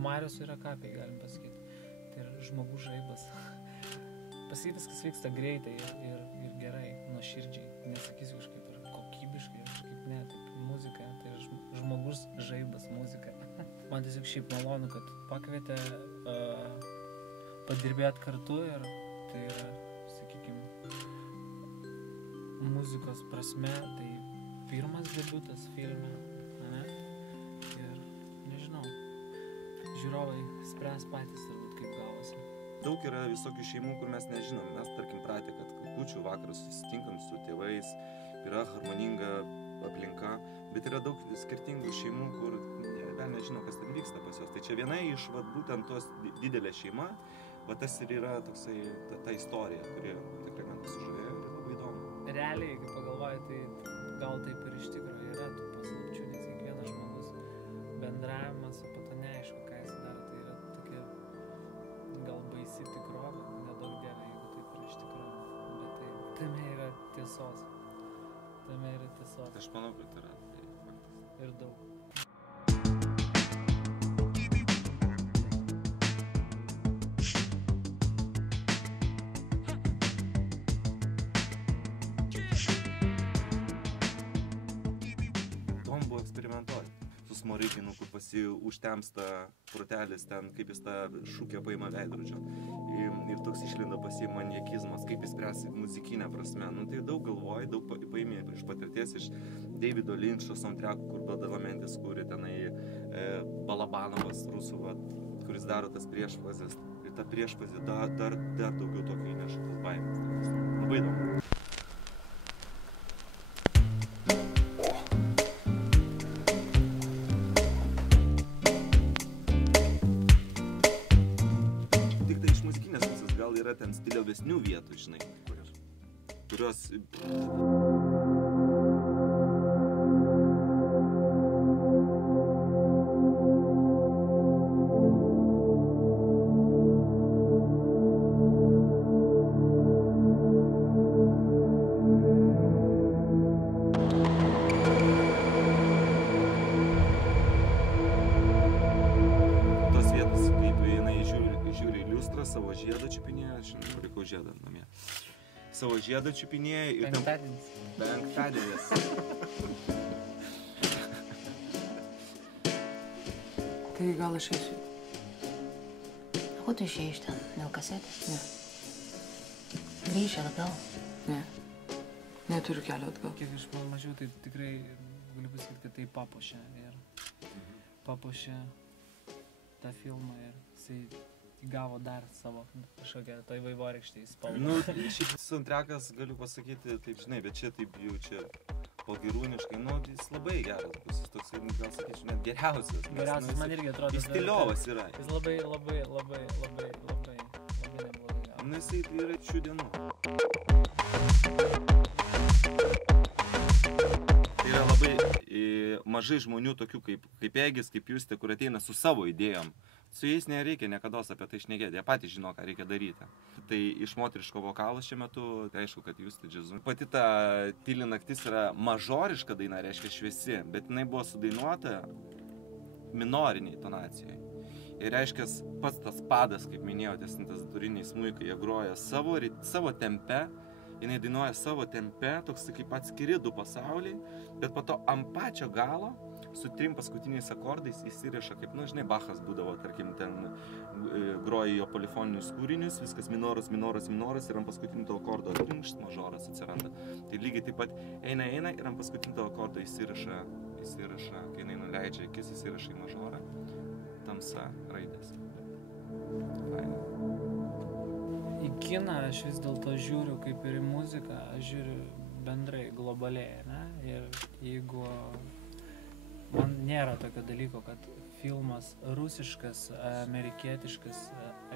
Marius yra kapiai, galim pasakyti. Tai yra žmogus žaibas. Pas jį viskas vyksta greitai ir gerai, nuoširdžiai. Nesakysiu kažkaip ir kokybiškai, kažkaip ne, taip muzika, tai yra žmogus žaibas muzika. Man tiesiog šiaip malonu, kad pakvietė padirbėti kartu ir tai yra, sakykime, muzikos prasme, tai pirmas debiutas filme, ne? Ir nežinau, žiūrovai spręs patys turbūt kaip gavosi. Daug yra visokių šeimų, kur mes nežinom. Mes, tarkim, pratę, kad kūčių vakarus susitinkam su tėvais, yra harmoninga aplinka, bet yra daug skirtingų šeimų, kur vėl nežino, kas ten vyksta pas juos. Tai čia viena iš būtent tos didelė šeima, tas ir yra toksai ta istorija, kuri tikrai man sužavėjo ir labai įdomu. Realiai, kai pagalvoju, tai gal taip ir iš tikrųjų yra tų paslapčių, nes kiekvienas žmogus bendravimas, o po to neaišku, ką jis daro, tai yra tokia gal baisi tikrovė, nedaug dievė, jeigu taip yra iš tikrųjų, bet tai tame yra tiesos, Aš manau, kad yra faktas. Ir daug. Smoriginu, kur pasi užtemsta protelis ten, kaip jis tą šūkę paima veidrodžio. Ir toks išlinda pasi maniakizmas, kaip jis spręs muzikinę prasme. Nu, tai daug galvoji, daug paimė iš patirties iš Davido Lyncho soundtrackų, kur Badalamenti kūrė tenai Balabanovas rusų, kuris daro tas priešfazės. Ir ta priešfazė dar daugiau tokio įneša tas baimės. Labai įdomu. Yra ten stiliovesnių vietų, žinai, kurios... Tos vietos, kaip jinai žiūri iliustrą, savo žiedą čiupinėja, aš nepalikau žiedą namie. Savo žiedą čiupinėja ir penktadienis. Tai gal aš eisiu. Ko tu išėjai iš ten? Dėl kasetės? Ne. Grįši atgal? Ne. Neturiu kelio atgal. Kiek aš mačiau, tai tikrai galiu pasakyti, kad tai papuošė ir papuošė tą filmą ir jisai įgavo dar savo kažkokią tai vaivorykštį spalvą. Nu, šiaip soundtrackas, galiu pasakyti, taip žinai, bet čia taip jau čia pagirūniškai, nu, jis labai geras bus, jis toks, gal sakyčiau, net geriausias. Geriausias, man irgi atrodo. Jis stiliovas yra. Jis labai neblogai. Nu, jisai yra šių dienų. Tai yra labai mažai žmonių tokių kaip Egis, kaip Justė, kur ateina su savo idėjom. Su jais nereikia niekados apie tai šnekėti, jie patys žino, ką reikia daryti. Tai iš moteriško vokalo šiuo metu, tai aišku, kad Justė džiazu. Pati ta Tyli naktis yra mažoriška daina, reiškia šviesi, bet jinai buvo sudainuota minoriniai tonacijoje. Ir reiškia, pats tas padas, kaip minėjote, tas duriniai smuikai, jie groja savo tempe, jinai dainuoja savo tempe, toks kaip atskiri du pasauliai, bet po to ant pačio galo su 3 paskutiniais akordais įsiriša, kaip, nu, žinai, Bachas būdavo, tarkim, ten groja jo polifoninius kūrinius, viskas minoras ir ant paskutinio to akordo mažoras atsiranda. Tai lygiai taip pat eina ir ant paskutinio to akordo įsiriša, kai jinai nuleidžia akis, įsiriša į mažorą, tamsa raidės. Faina. Į kiną aš vis dėlto žiūriu kaip ir į muziką, aš žiūriu bendrai, globaliai, ne? Ir jeigu man nėra tokio dalyko, kad filmas rusiškas, amerikietiškas,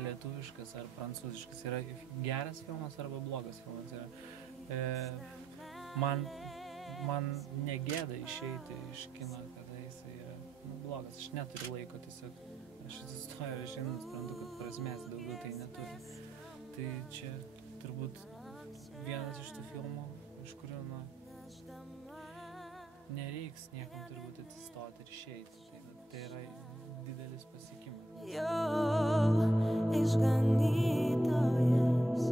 lietuviškas ar prancūziškas yra geras filmas arba blogas filmas. Man negėda išeiti iš kino, kada jisai yra blogas. Aš neturiu laiko tiesiog. Aš atsistoju ir šiandien suprantu, kad prasmės daugiau tai neturi. Tai čia turbūt vienas iš tų filmų, iš kurių, nereiks niekam turbūt atsistoti ir išeiti. Tai yra didelis pasiekimas. Jo išganytojas